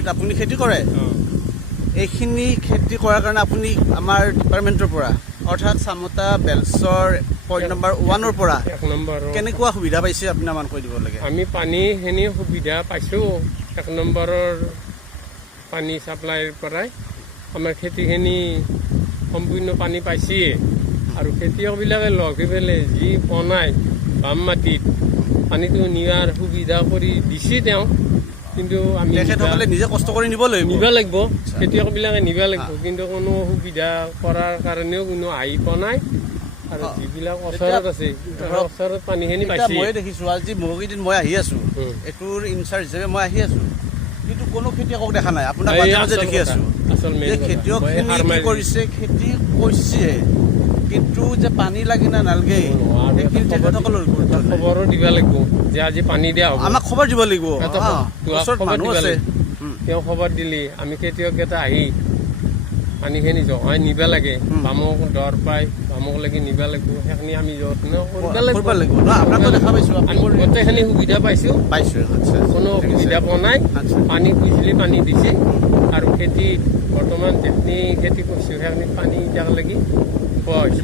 মাটিত আপুনি খেতি কৰে এইখিনি খেতি কৰাৰ কাৰণে আপুনি আমাৰ ডিপাৰ্টমেণ্টৰ পৰা অৰ্থাৎ চামতা বেলচৰ পইণ্ট নম্বৰ 1 পৰা 1 নম্বৰ কেনেকুৱা সুবিধা পাইছে আপুনি আমাক কৈ দিব লাগে আমি পানীখিনি সুবিধা পাইছোঁ 1 নম্বৰৰ পানী ছাপ্লাইৰ পৰাই আমাৰ খেতিখিনি সম্পূৰ্ণ পানী পাইছেই আৰু খেতিয়কবিলাকে লগ হৈ পেলাই যি বনায় বাম মাটিত পানীটো নিয়াৰ সুবিধা কৰি দিছে তেওঁ কিন্তু আমি তেখেতসকলে নিজে কষ্ট কৰি নিব লাগিব খেতিয়কবিলাকে নিব লাগিব কিন্তু কোনো সুবিধা কৰাৰ কাৰণেও কোনো আহি পোৱা নাই আৰু যিবিলাক ওচৰত আছে ওচৰত পানীখিনি পাইছে মই দেখিছোঁ আজি বহুকেইদিন মই আহি আছোঁ এইটোৰ ইনচাৰ্জ হিচাপে মই আহি আছোঁ কিন্তু কোনো খেতিয়কক দেখা নাই আপোনাক মাজে দেখি আছোঁ যে খেতিয়কখিনি কি কৰিছে খেতি কৰিছে কিন্তু যে পানী লাগে না নালাগে সেইখিনি তেখেতসকলৰ খবৰো দিব লাগিব যে আজি পানী দিয়া হ'ব আমাক খবৰ দিব লাগিব তেওঁ খবৰ দিলে আমি খেতিয়ককেইটা আহি পানীখিনি জহাই নিব লাগে বামক দৰ পাই বামক লাগি নিব লাগিব সেইখিনি আমি যত্ন কৰিব লাগিব গোটেইখিনি সুবিধা পাইছোঁ কোনো অসুবিধা পোৱা নাই পানী খুজিলে পানী দিছে আৰু খেতি বৰ্তমান যিখিনি খেতি কৰিছোঁ সেইখিনি পানী এতিয়ালৈকে পোৱা হৈছে